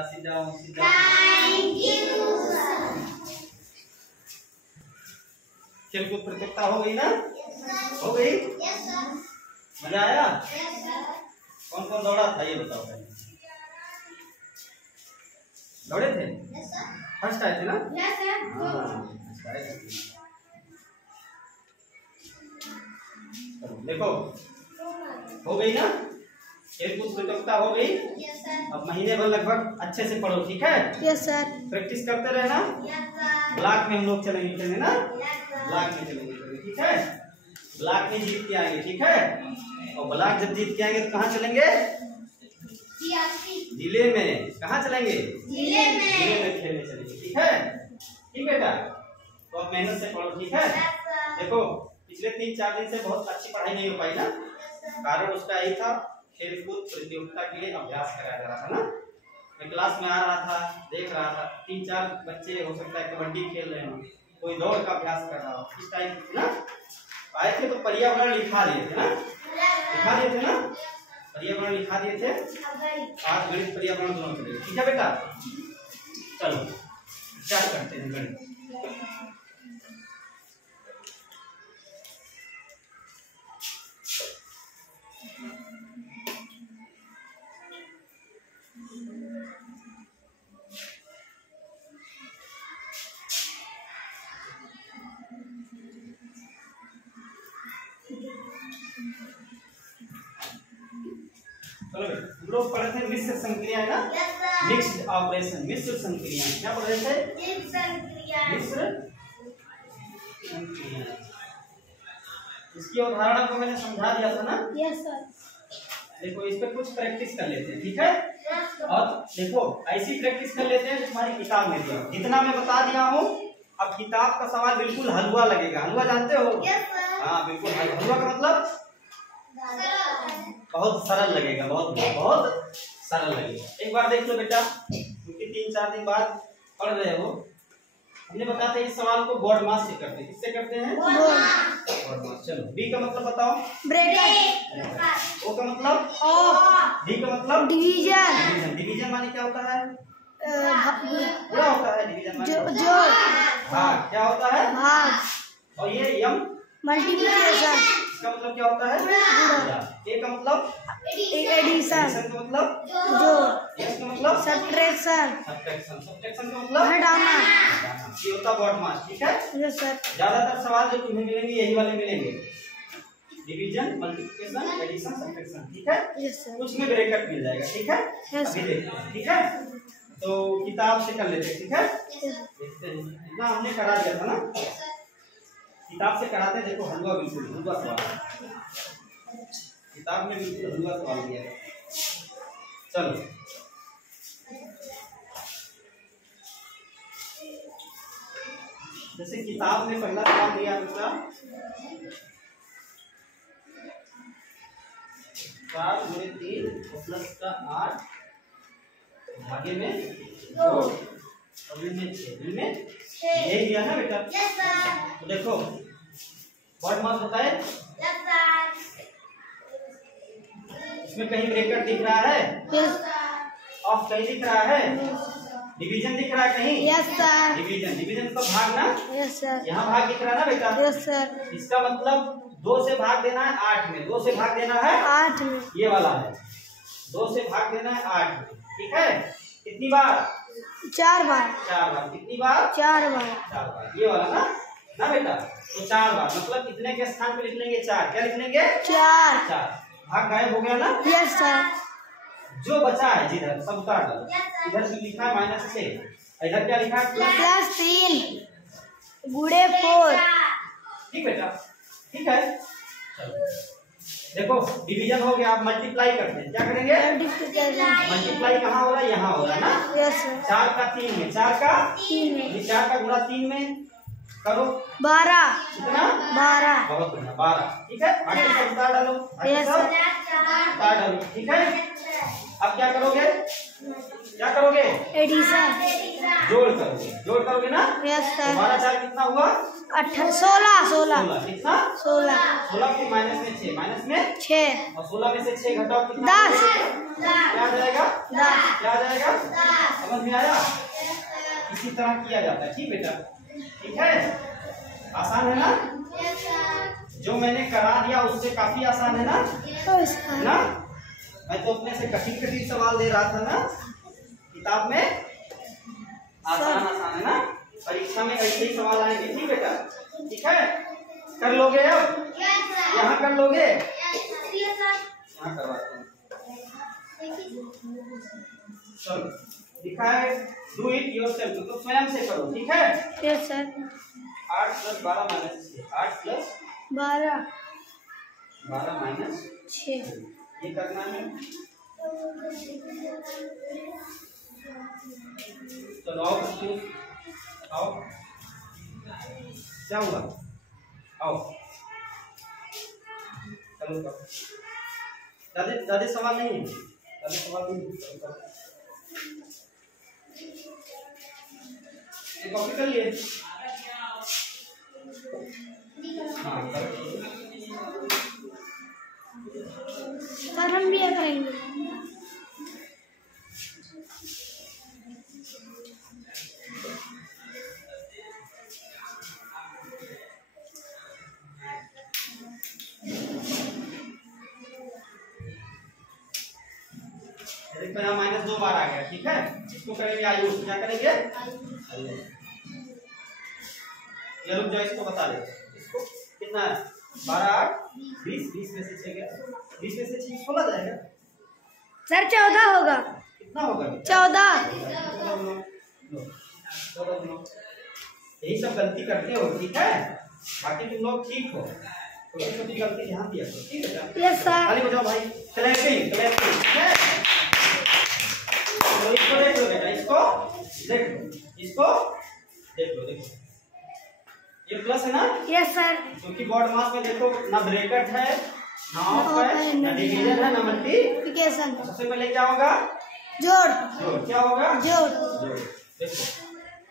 बेटा, sit down, sit down. Thank you sir. खेलकूद प्रतियोगिता हो गई ना? हो गई? Yes sir. मजा आया? Yes sir. कौन कौन दौड़ा था ये बताओ पहले। दौड़े थे? Yes sir. फर्स्ट आए थे ना? Yes sir. देखो हो गई ना, खेलकूद प्रतियोगिता हो गई। Yes sir. अब महीने भर लगभग अच्छे से पढ़ो, ठीक है? Yes sir. प्रैक्टिस करते रहना। Yes sir. ब्लॉक में हम लोग चलेंगे खेलने ना? Yes sir. ब्लॉक में चलेंगे, ठीक है? ब्लॉक में जीत के आएंगे, ठीक है? और ब्लॉक जब जीत के आएंगे तो कहाँ चलेंगे? जिले में। कहाँ चलेंगे? जिले में खेलने चलेंगे, ठीक है? ठीक बेटा, तो अब मेहनत से पढ़ो, ठीक है? देखो पिछले 3-4 दिन से बहुत अच्छी पढ़ाई नहीं हो पाई ना, कारण उसका यही था, खेलकूद प्रतियोगिता के लिए अभ्यास कराया जा रहा था ना। मैं क्लास में आ रहा था, देख रहा था 3-4 बच्चे हो सकता है कबड्डी खेल रहे हो, कोई दौड़ का अभ्यास कर रहा हो, इस टाइप ना आए थे। तो पर्यावरण लिखा दिए थे ना, पर्यावरण लिखा दिए थे। आज गणित पर्यावरण दोनों चलेंगे, ठीक है बेटा? चलो क्या करते हैं गणित। लोग पढ़े थे मिश्र संक्रिया ना? मिक्स्ड ऑपरेशन, मिश्र संक्रिया। क्या पढ़ रहे थे? मिश्र संक्रिया। इसकी उदाहरण को मैंने समझा दिया था ना? Yes sir. देखो इस पे कुछ प्रैक्टिस कर लेते हैं, ठीक है? और देखो ऐसी प्रैक्टिस कर लेते हैं तुम्हारी किताब में दिया, जितना मैं बता दिया हूँ। अब किताब का सवाल बिल्कुल हलवा लगेगा। हलवा जानते हो? हाँ बिल्कुल। हलवा का मतलब बहुत सरल लगेगा, बहुत सरल लगेगा। एक बार देख लो बेटा, क्योंकि 3-4 दिन बाद पढ़ रहे हो। हमने बताया था इस सवाल को बोर्ड मास से करते हैं। किससे करते हैं? बोर्ड मास। चलो बी का मतलब बताओ। ब्रैकेट। ओ का मतलब ऑफ। डी का मतलब डिवीजन। डिवीजन माने क्या होता है? क्या होता है डिवीजन माने? जोड़। भाग। क्या होता है? भाग। और ये एम मल्टीप्लिकेशन। इसका मतलब क्या होता है? गुणा। ए का मतलब एडिशन का मतलब जोड़। एस का मतलब सब्ट्रैक्शन। सब्ट्रैक्शन का मतलब घटाना। ये होता बोर्ड मास, ठीक है? Yes sir. ज्यादातर सवाल जो तुम्हें मिलेंगे यही वाले मिलेंगे, डिवीजन, मल्टीप्लिकेशन, एडिशन, सब्ट्रैक्शन, ठीक है? Yes sir. कुछ में ब्रैकेट मिल जाएगा, ठीक है? अभी देखते हैं, ठीक है? तो किताब से कर लेते हैं, ठीक है? इतना हमने करा दिया था ना, किताब से कराते। देखो हलवा, बिल्कुल हलवा सवाल किताब में, बिल्कुल हलवा सवाल दिया है। चलो जैसे किताब में पहला सवाल दिया था 4 × 3 प्लस का 8 भागे में 2 और में 6 यही दिया ना बेटा? Yes sir. तो देखो बोर्ड मास बताए। Yes sir. इसमें कहीं ब्रैकेट दिख रहा है? Yes sir. ऑफ कहीं दिख रहा है? डिवीजन दिख रहा है कहीं? Yes sir. डिवीजन तो भाग ना? Yes sir. यहाँ भाग दिख रहा है ना बेटा? Yes sir. इसका मतलब 2 से भाग देना है 8 में। 2 से भाग देना है 8 में, ये वाला है। 2 से भाग देना है 8 में, ठीक है? कितनी बार? 4 बार। 4 बार। कितनी बार? 4 बार। 4 बार, ये वाला ना बेटा? तो 4 बार मतलब कितने के स्थान पे लिख लेंगे? 4। क्या लिख लेंगे? 4। भाग गायब हो गया ना? Yes sir. जो बचा है जिधर सब उतार डालो। इधर लिखा है -6, इधर क्या लिखा है? +3 गुणे 4। ठीक बेटा, ठीक है? चलो देखो डिवीजन हो गया। आप मल्टीप्लाई करते हैं, क्या करेंगे? मल्टीप्लाई कहाँ हो रहा है? यहाँ हो रहा है ना? Yes sir. 4 का 3 में, 4 का 3 में, 4 का गुणा 3 में करो 12। कितना? 12। बहुत बढ़िया, 12, ठीक है? आगे सब उतार डालो। Yes sir. उतार डालो, ठीक है? अब क्या करोगे, क्या करोगे, एडिशन, जोड़ करोगे ना। Yes sir. 12 4 कितना हुआ, 16 कितना, 16 फिर माइनस में 6, माइनस में 6 और 16 में से 6 घटाओ कितना, 10, क्या आ जाएगा, 10, क्या आ जाएगा, समझ में आया। इसी तरह किया जाता है, ठीक बेटा, ठीक है, आसान है ना, जो मैंने करा दिया उससे काफी आसान है ना। मैं तो अपने से कठिन सवाल दे रहा था ना, किताब में आसान है ना, परीक्षा में ऐसे ही सवाल आएंगे, ठीक बेटा, ठीक है, कर लोगे अब, यहाँ कर लोगे, यहाँ करवाते हैं, चलो लिखा है डू इट योरसेल्फ, तो स्वयं से करो, ठीक है। Yes sir. 8 + 12 - 8 + 12 -6 ये करना है। चलो आओ बच्चों, आओ, क्या हुआ, आओ, चलो ज्यादा सवाल नहीं है, कॉपी कर लिए, हाँ सर हम भी ये करेंगे। देखो यहाँ -2 बार आ गया, ठीक है, इसको करेंगे आयुष, क्या करेंगे, ये रुक जाओ, इसको बता दे, इसको कितना है, 12 8 20, 20 में से 6 गया, 20 में से 6 16 जाएगा सर, 14 होगा, कितना होगा, 14। यही सब गलती करते हो, ठीक है, बाकी तुम लोग ठीक हो, छोटी छोटी गलती ध्यान दिया करो, ठीक है बेटा। Yes sir. खाली बजाओ भाई, क्लैपिंग, तो इसको देख लो बेटा, इसको देख लो, ये प्लस है ना, यस सर। क्योंकि बोर्ड मास में देखो ना ब्रैकेट है, ना ऑफ है, ना डिवीजन है, ना मल्टीप्लिकेशन। सबसे पहले क्या होगा, जोड़, क्या होगा, जोड़। देखो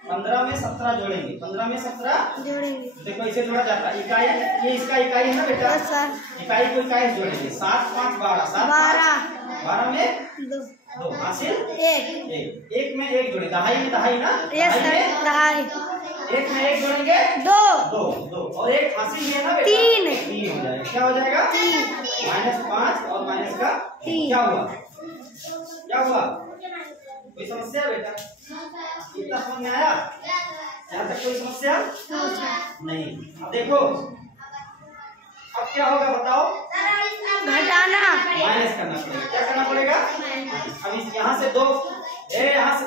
15 में 17 जोड़ेंगे, 15 में 17 जोड़ेंगे, देखो इसे जोड़ा जाता है, इकाई, ये इसका इकाई है ना बेटा, यस सर। इकाई को इकाई जोड़ेंगे, 7 5 12, 12 में 2 हासिल 1 में 1 जोड़े, दहाई में दहाई ना, यस सर, दहाई, 1 में 1 जोड़ेंगे 2 और 1 हासिल है ना बेटा, 3 हो जाएगा, क्या हो जाएगा, -5 और माइनस का 3, क्या हुआ, कोई समस्या बेटा, इतना समझ में आया, यहाँ तक कोई समस्या नहीं। अब देखो अब क्या होगा बताओ, घटाना, माइनस करना पड़ेगा, क्या करना पड़ेगा, अब यहाँ से 2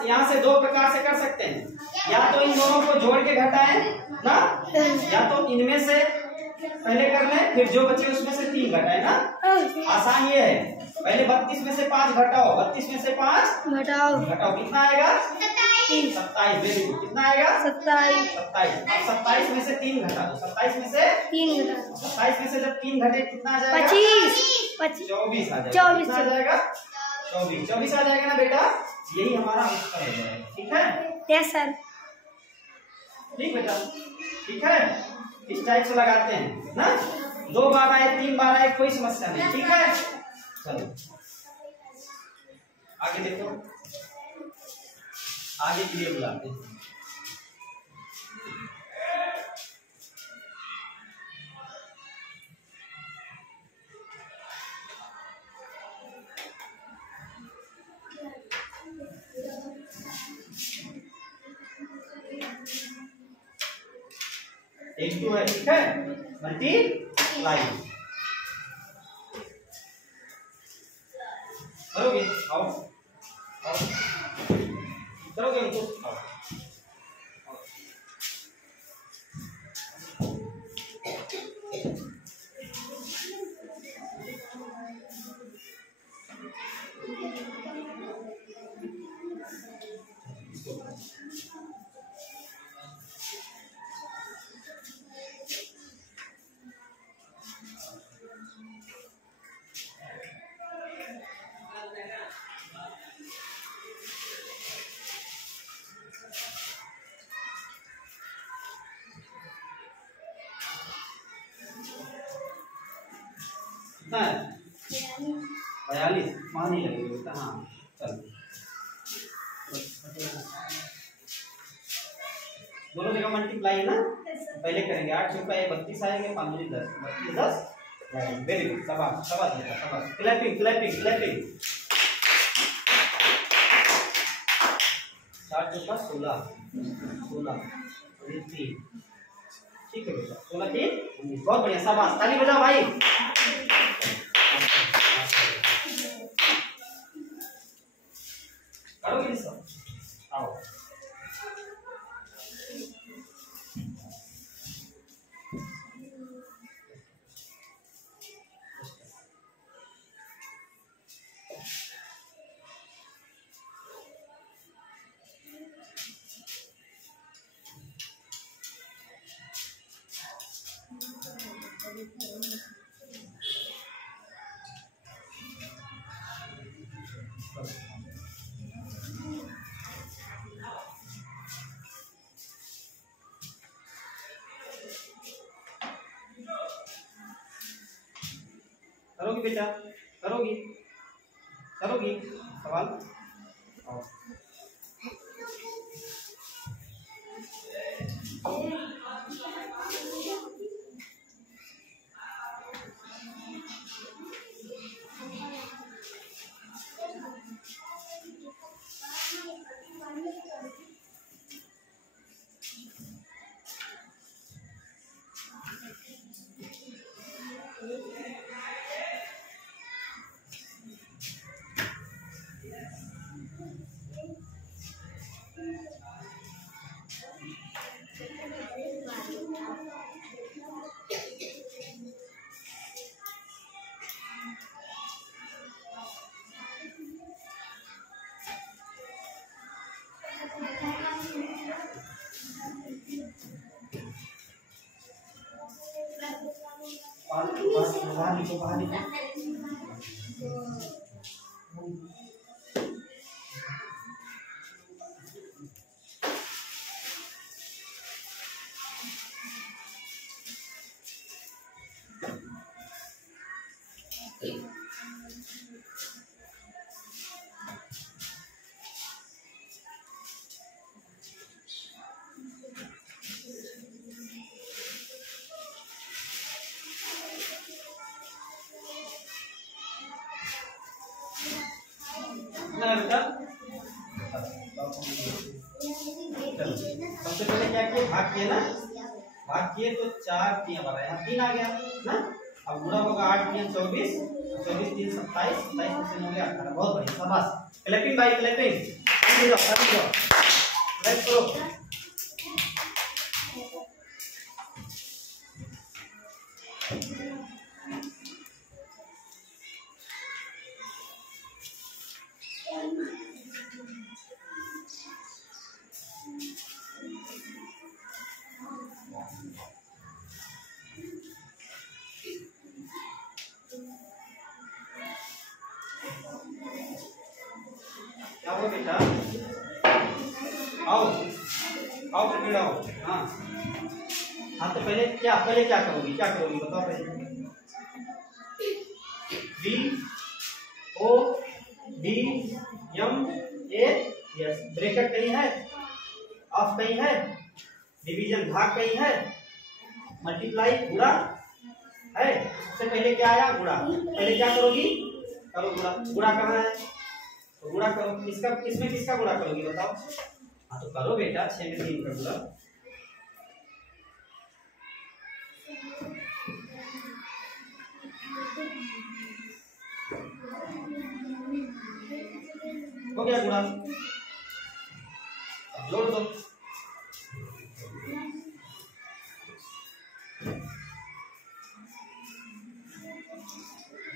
यहाँ से 2 प्रकार से कर सकते हैं, या तो इन दोनों को जोड़ के घटाएं ना, या तो इनमें से पहले कर लें, फिर जो बचे उसमें से 3 घटाएं ना, आसान ये है, पहले 32 में से 5 घटाओ, 32 में से 5 घटाओ, कितना आएगा, 27, वेरी गुड, कितना आएगा, 27, 27 में से 3 घटा दो, 27 में से 27 में से जब 3 घटे कितना आ जाएगा, 24 आ जाएगा, कितना आ जाएगा, 24 आ जाएगा ना बेटा, यही हमारा उत्तर हो जाएगा, ठीक है, यस सर, ठीक बेटा, ठीक है, इस टाइप से लगाते हैं ना, 2 बार आए 3 बार आए कोई समस्या नहीं, ठीक है। चलो आगे देखो, आगे के लिए बुलाते हैं, एक 2 है, ठीक है, मल्टीप्लाई करोगे, आओ करोगे उनको, आओ 42 वहाँ नहीं लगेगी बेटा। हाँ चल दोनों जगह मल्टीप्लाई है ना, पहले करेंगे। 8 चौका 32 आएंगे, 5 दूनी 10, 32 10। वेरी गुड, शाबाश शाबाश बेटा शाबाश। Clapping clapping clapping. 4 चौका 16 16 और 3। ठीक है बेटा, 16 3 19। बहुत बढ़िया, शाबाश, ताली बजाओ भाई। करोगे सब? आओ करोगी बेटा, करोगी करोगी। सवाल आओ। बाहर निकलो बाहर निकलो। बेटा सबसे पहले क्या किए, भाग किए ना, भाग किए तो 4 3 हमारा यहाँ 3 आ गया ना। अब गुणा होगा 8 3 24, 24 3 27, 27 से हो गया 18। बहुत बढ़िया, शाबाश। क्लैपिंग भाई क्लैपिंग। Let's go. क्या हो बेटा, आओ आओ फिर आओ। हाँ हाँ तो पहले क्या करोगी, क्या करोगी बताओ पहले। B O D M A, yes. Bracket कहीं है, ऑफ कहीं है, डिवीजन भाग कहीं है, मल्टीप्लाई गुणा है। सबसे पहले क्या आया, गुणा। पहले क्या करोगी, करो गुणा। गुणा कहाँ है, तो गुणा करो। किसका किसमें किसका गुणा करोगी बताओ। हाँ तो करो बेटा, 6 में 3 का गुणा। हो गया गुणा, जोड़ दो।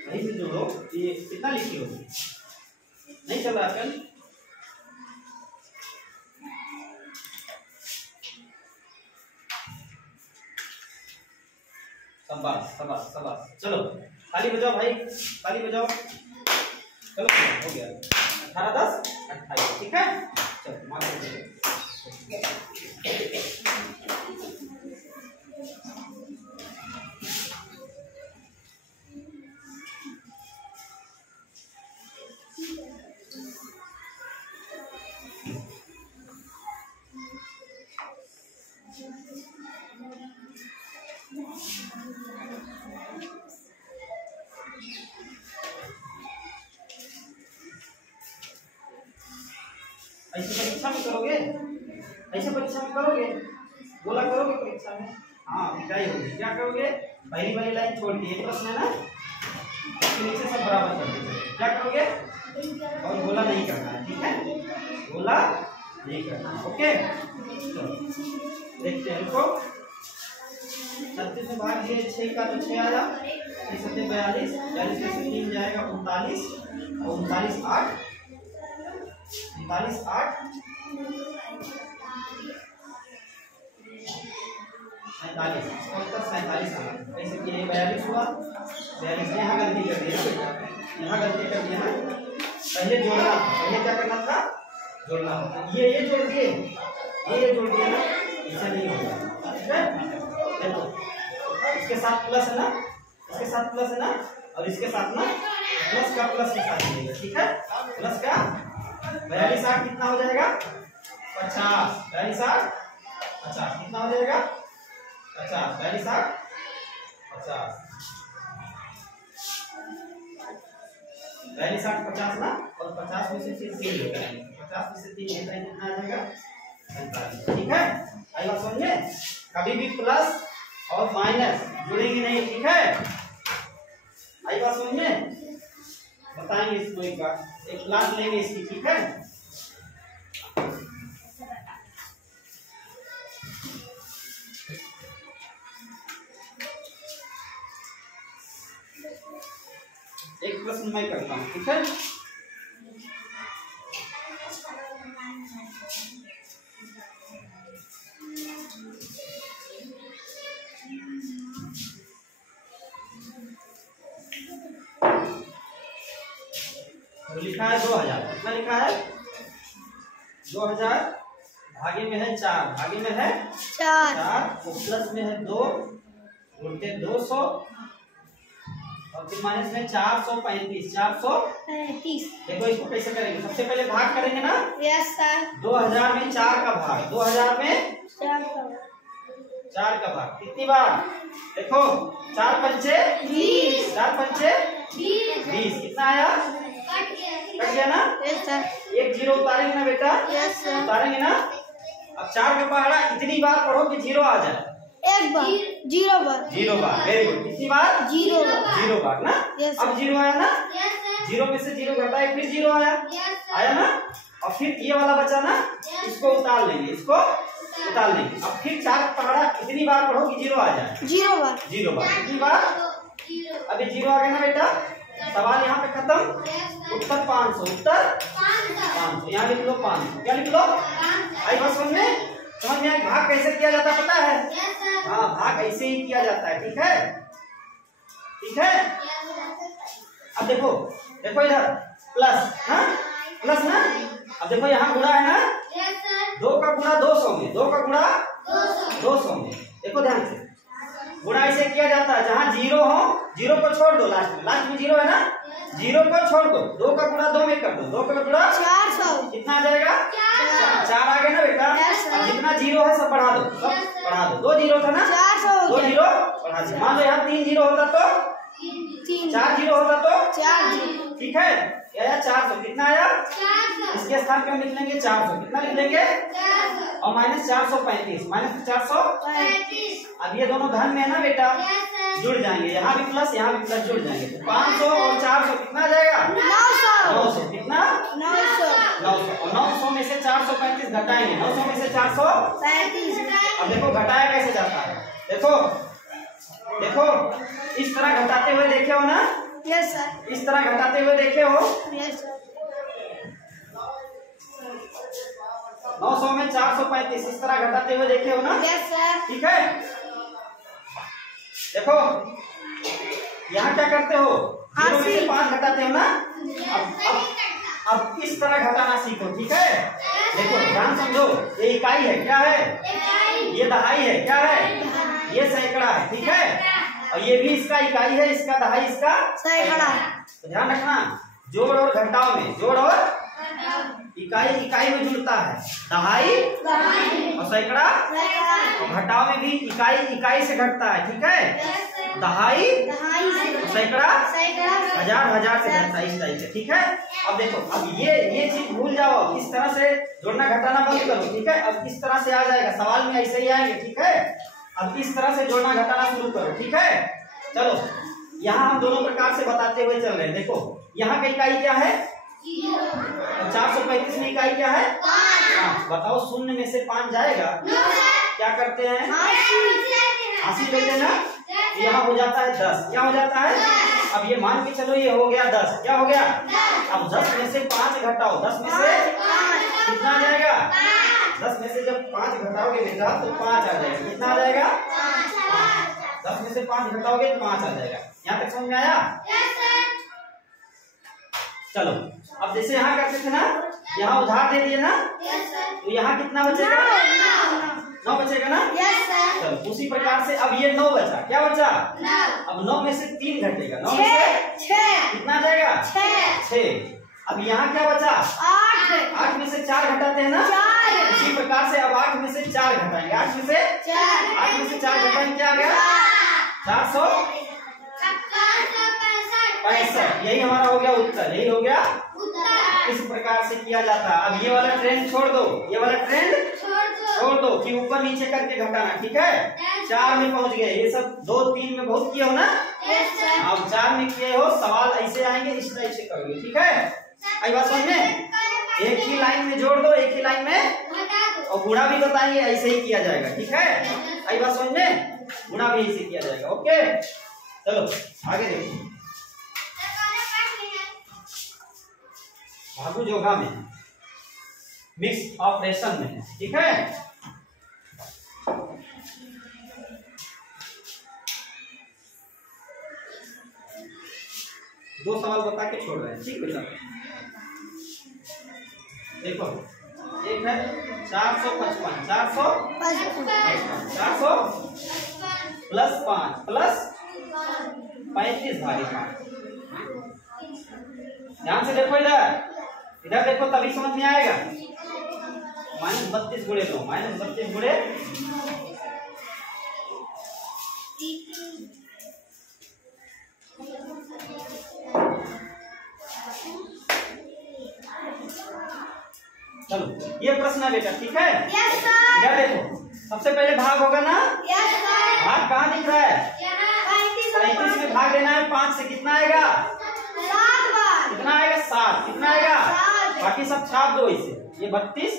वहीं से जोड़ो। ये कितना लिखी होगी, नहीं चल रहा पेन। शाबाश शाबाश शाबाश। चलो ताली बजाओ भाई, ताली बजाओ। चलो हो गया 18 10 28। ठीक है, चलो मार्क दो। ऐसे परीक्षा में करोगे, ऐसे परीक्षा में करोगे, बोला करोगे परीक्षा में। हाँ पिटाई होगी। क्या करोगे, पहली वाली लाइन छोड़ के, एक प्रश्न है ना, इसके नीचे सब बराबर कर दीजिए। क्या करोगे, और गोला नहीं करना है, ठीक है, गोला नहीं करना है। ओके देखते हैं इनको। 36 में भाग दिए 6 का तो 6 आया, 42, 42 में से 3 जाएगा 39, और 39 8, 39 8 47, उत्तर 47 आना। ऐसे कि 42 हुआ, 42 ने यहाँ गलती कर दिया बेटा, यहाँ गलती कर दिया ना, पहले जोड़ना था, पहले क्या करना था, जोड़ना था। ये जोड़ दिए, ये जोड़ दिया ना, ऐसा नहीं होगा, ठीक है। देखो इसके साथ प्लस है ना, इसके साथ प्लस है ना, और इसके साथ ना प्लस का प्लस के साथ मिलेगा, ठीक है। प्लस का 42 8 कितना हो जाएगा, 50, 42 8 50 कितना हो जाएगा, 50, 42 8 50, 42 8 50 ना, और 50 में से 3 लेकर आएंगे, 50 में से 3 लेकर आएंगे, कितना आ जाएगा 47, ठीक है। आई बात समझे, कभी भी प्लस और माइनस जुड़ेंगे नहीं, ठीक है। आई बात समझे, बताएंगे इसको एक बार, एक क्लास लेंगे इसकी, ठीक है। एक प्रश्न मैं करता हूँ, ठीक है। तो लिखा है 2000, कितना लिखा है 2000, भागे में है 4, भागे में है 4, तो प्लस में है 2, उल्टे 200, और फिर माइनस में 435, 435। देखो इसको कैसे करेंगे, सबसे पहले भाग करेंगे ना। Yes sir. 2000 में 4 का भाग, 2000 में 4 का भाग कितनी बार, देखो 4 पंचे 20, 4 पंचे 20, कितना आया, कट गया ना। Yes sir. एक जीरो उतारेंगे ना बेटा, यस सर। उतारेंगे ना। अब 4 का पहाड़ा इतनी बार पढ़ो कि 0 आ जाए, एक बार, 0 बार, 0 बार, वेरी गुड। कितनी बार, 0 बार, 0 बार ना। Yes, अब 0 आया ना, 0 में से 0 घटाए फिर 0 आया, आया ना। और फिर ये वाला बचा ना, इसको उतार लेंगे, इसको उतार लेंगे। अब फिर 4 पहाड़ा इतनी बार पढ़ो कि 0 आ जाए, 0 बार, 0 बार, कितनी बार, अभी 0 आ गया ना बेटा। सवाल यहाँ पे खत्म, उत्तर 500, उत्तर 500, यहाँ लिख लो 500, क्या लिख लो, आई बात समझ में, समझ में आई। भाग कैसे किया जाता है पता है, हाँ भाग ऐसे ही किया जाता है, ठीक है, ठीक है। अब देखो, देखो इधर प्लस, हाँ प्लस ना। अब देखो यहाँ गुणा है ना, 2 का गुणा 200 में, 2 का गुणा 200 में, देखो ध्यान से गुणा ऐसे किया जाता है, जहाँ 0 हो 0 को छोड़ दो, लास्ट में 0 है ना, 0 को छोड़ दो, 2 का गुणा 2 में कर दो, 2 का गुणा 400, कितना आ जाएगा, 4 आ गया ना बेटा। अब जितना 0 है सब बढ़ा दो, सब बढ़ा दो, 2 0 था ना, 400 2 0 बढ़ा दो। मान लो यहाँ 3 0 होता तो 4 0 होता तो 4, ठीक है, आया 400, कितना आया, इसके स्थान पे हम लिख लेंगे 400, कितना लिख लेंगे, और माइनस 435, माइनस 435। अब ये दोनों धन में है ना बेटा, जुड़ जाएंगे, यहाँ भी प्लस जुड़ जाएंगे, तो 500 और 400 कितना आ जाएगा, 900, कितना 900, 900, और 900 में से 435 घटाएंगे, 900 में से 435। अब देखो घटाया कैसे जाता है, देखो देखो इस तरह घटाते हुए देखे हो ना, यस सर, इस तरह घटाते हुए देखे हो, यस सर। 900 में 435 इस तरह घटाते हुए देखे हो ना, यस सर। ठीक है। देखो यहाँ क्या करते हो, 0 में से 5 घटाते हो ना। अब इस तरह घटाना सीखो, ठीक है। देखो ध्यान समझो, ये इकाई है, क्या है, ये दहाई है, क्या है, ये सैकड़ा है, ठीक है। और ये भी इसका इकाई है, इसका दहाई, इसका सैकड़ा है। तो ध्यान रखना, जोड़ और घटाव में, जोड़ और इकाई में जुड़ता है, दहाई और सैकड़ा, और घटाव में भी इकाई से घटता है, ठीक है। दहाई, दहाई, सैकड़ा, सैकड़ा, हजार, हजार से घटता है, इस टाइप से। ठीक है, अब देखो, अब ये चीज भूल जाओ, इस तरह से जोड़ना घटाना बंद करो। ठीक है, अब इस तरह से आ जाएगा, सवाल में ऐसे ही आएंगे। ठीक है, अब इस तरह से जोड़ना घटाना शुरू करो। ठीक है, चलो यहाँ हम दोनों प्रकार से बताते हुए चल रहे हैं। देखो यहाँ का इकाई क्या है, 435 में इकाई क्या है, 5। बताओ शून्य में से 5 जाएगा, क्या करते हैं, 80 लेते हैं ना, यहाँ हो जाता है 10। क्या हो जाता है, अब ये मान के चलो ये हो गया 10। क्या हो गया, अब 10 में से 5 घटाओ, 10 में से कितना आ जाएगा, 10 में से जब 5 घटाओगे बेटा तो 5 आ जाएगा। कितना आ जाएगा, 10 में से 5 घटाओगे तो 5 आ जाएगा। यहाँ तक समझ में आया। चलो अब जैसे यहाँ करते थे ना, यहाँ उधार दे दिए ना, तो यहाँ कितना बचेगा, 9 बचेगा ना। चलो उसी प्रकार से अब ये 9 बचा। क्या बचा, अब 9 में से 3 घटेगा, 9 में से कितना आ जाएगा, 6। अब यहाँ क्या बचा, 8 में से 4 घटाते हैं ना, उसी प्रकार से अब 8 में से 4 घटाएंगे, 8 में से 4 घटाएंगे, क्या आ गया, 465। यही हमारा हो गया उत्तर, यही हो गया। इस प्रकार से किया जाता है। अब ये वाला ट्रेंड छोड़ दो, ये वाला ट्रेंड छोड़ दो कि ऊपर नीचे करके घटाना। ठीक है, 4 में पहुंच गए, ये सब 2 3 में बहुत किए हो ना, अब 4 में किए हो, सवाल ऐसे आएंगे, इस टाइप से करोगे। ठीक है, आई बात समझ में, एक ही लाइन में जोड़ दो, एक ही लाइन में, और गुणा भी बताएंगे, ऐसे ही किया जाएगा। ठीक है, आई बात समझ में, गुणा भी ऐसे किया जाएगा। ओके, चलो आगे देखो, भागु जोगा में मिक्स ऑपरेशन में है। ठीक है, दो सवाल बता के छोड़ रहे हैं। ठीक बेटा, देखो एक है 455, 400 प्लस 5 प्लस 35 भागे 5। ध्यान से देखो, इधर देखो तभी समझ में आएगा। -32 गुणे 2, -32 गुणे, चलो ये प्रश्न है बेटा। ठीक है, इधर देखो, सबसे पहले भाग होगा ना, भाग कहाँ दिख रहा है, 35 में भाग देना है 5 से, कितना आएगा, कितना आएगा, 7। कितना आएगा, बाकी सब छाप दो इसे, ये 32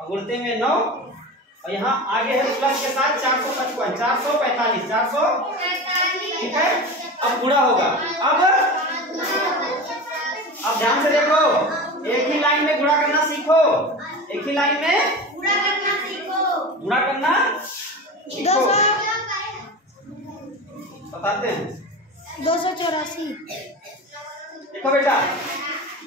और उल्टे में 9, और यहाँ आगे है प्लस के साथ 455, 445, 400। ठीक है, अब गुणा होगा। अब ध्यान से देखो, एक ही लाइन में गुणा करना सीखो, एक ही लाइन में गुणा करना सीखो। बताते हैं 284। देखो बेटा,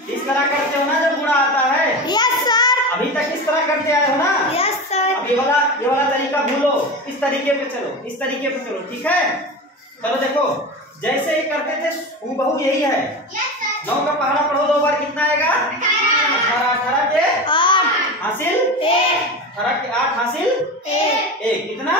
इस तरह करते हो ना जब गुणा आता है। Yes sir. अभी तक इस तरह करते आए हो ना। Yes sir. अब ये वाला तरीका भूलो, इस तरीके पे चलो, इस तरीके पे चलो। ठीक है, चलो देखो, जैसे ही करते थे हूबहू यही है। 9 का पहाड़ा पढ़ो 2 बार, कितना आएगा, 18 के 8 हासिल 1, 18 के 8 हासिल 1, कितना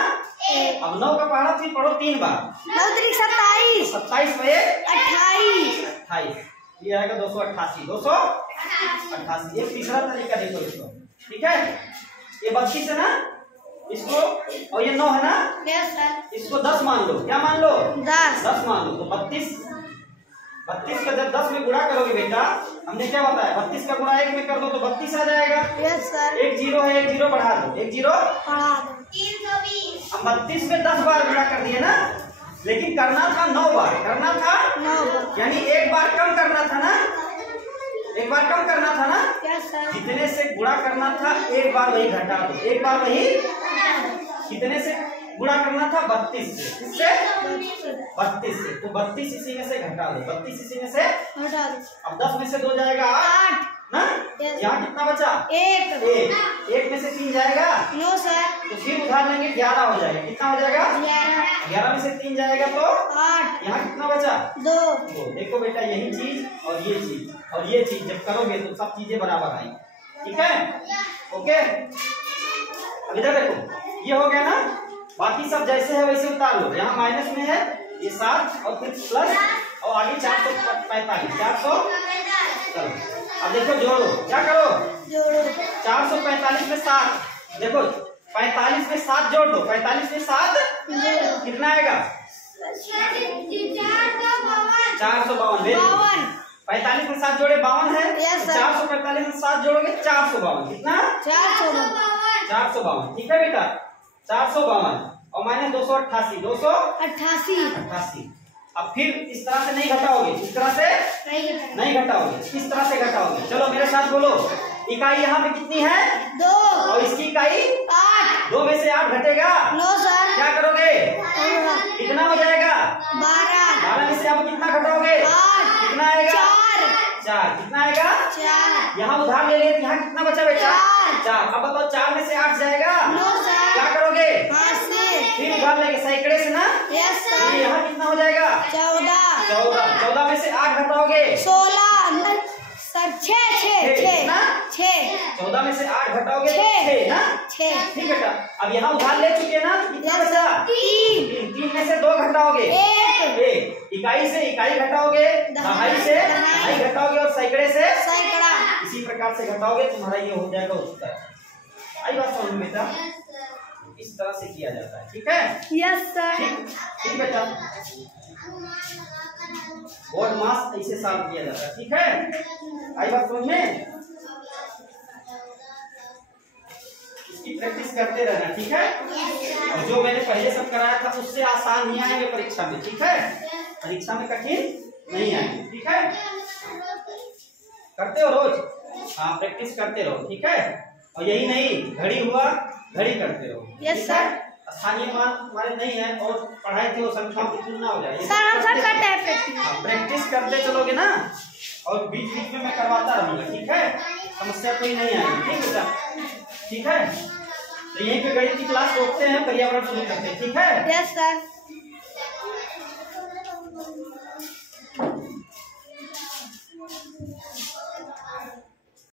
1। अब 9 का पहाड़ा फिर पढ़ो 3 बार, 9 3 27, 27 में 28, ये आएगा 288, 288। एक तीसरा तरीका देखो इसको। ठीक है, ये 32 है ना, इसको, और ये 9 है ना, यस सर, इसको 10 मान लो। क्या मान लो, 10 मान लो। तो 32 का जब 10 में गुणा करोगे बेटा, हमने क्या बताया, 32 का गुणा 1 में कर दो तो 32 आ जाएगा। Yes sir. एक 0 है, एक 0 बढ़ा दो, एक 0 बढ़ा दो, 320। अब 32 में 10 बार गुणा कर दिए ना, लेकिन करना था 9 बार, करना था 9 बार, यानी एक बार कम करना था ना, एक बार कम करना था ना। Yes sir. जितने से गुणा करना था एक बार वही घटा दो, एक बार वही, कितने से गुणा करना था, 32 से, किससे, 32 से, तो 32 इसी में से घटा दो, 32 इसी में से हटा दो। अब 10 में से 2 जाएगा 8 ना, यहाँ कितना बचा, 1 में से 3 जाएगा 9 सर, तो फिर उधार लेंगे 11 हो जाएगा। कितना हो जाएगा, 11 में से 3 जाएगा तो 8, यहाँ कितना बचा, 2। देखो बेटा, यही चीज और ये चीज और ये चीज जब करोगे तो सब चीजें बराबर आएंगी। ठीक है, ओके। अब इधर देखो, ये हो गया ना, बाकी सब जैसे है वैसे उतार लो। यहाँ माइनस में है ये 7 और फिर प्लस और आगे 445 400। चलो अब देखो जोड़ो, क्या करो, जोड़ो 445 में 7, देखो 45 में 7 जोड़ दो, 45 में 7 कितना आएगा 452। 45 में 7 जोड़े 52 है। Yes, sir. 445 में 7 जोड़ोगे 452, कितना 452। ठीक है बेटा, 452 और माइनस 288 288। अब फिर इस तरह से नहीं घटाओगे, इस तरह से नहीं घटाओगे, इस तरह से घटाओगे। चलो मेरे साथ बोलो, इकाई यहाँ पे कितनी है 2 और इसकी इकाई 8 2 में से 8 घटेगा, 9 सर क्या करोगे, 12 कितना हो जाएगा 12 में से आप कितना घटाओगे 8 कितना आएगा 4 कितना आएगा 4 यहाँ उधार ले लिए, यहाँ कितना बचा बेटा 4। अब बताओ 4 में से 8 जाएगा, 9 सर क्या करोगे 5 से फिर उधार लेंगे सैकड़े से ना, यस फिर सर यहाँ कितना हो जाएगा 14 14 में से 8 घटाओगे 16 सर 6 ना? 14 में से 8 घटाओगे 6 ना, 6 ठीक बेटा। अब यहाँ उधार ले चुके ना, कितना बचा 3 में से 2 घटाओगे 1, इकाई से इकाई घटाओगे, दहाई से दहाई घटाओगे और सैकड़े से सैकड़ा। इसी प्रकार से घटाओगे, तुम्हारा ये हो जाएगा उत्तर। आई बात समझ में बेटा, इस तरह से किया जाता है, ठीक है यस सर ठीक बेटा। बोर्ड मास ऐसे सॉल्व किया जाता है, ठीक है। आई बात समझ में, इसकी प्रैक्टिस करते रहना, ठीक है। और जो मैंने पहले सब कराया था उससे आसान ही आएंगे परीक्षा में, ठीक है, परीक्षा में कठिन नहीं आएंगे, ठीक है। करते हो रोज, हाँ प्रैक्टिस करते रहो, ठीक है। और यही नहीं, घड़ी हुआ घड़ी करते रहो, यस सर। स्थानीय मान हमारे नहीं है और पढ़ाई की वो संख्याओं की तुलना हो जाए, सर हम सब करते हैं प्रैक्टिस। प्रैक्टिस करते चलोगे ना, और बीच बीच में मैं करवाता रहूंगा, ठीक है, समस्या कोई नहीं आएगी, ठीक है सर, ठीक है। तो यहीं पे गणित की क्लास रोकते हैं, पर्यावरण शुरू करते हैं, ठीक है। Yes sir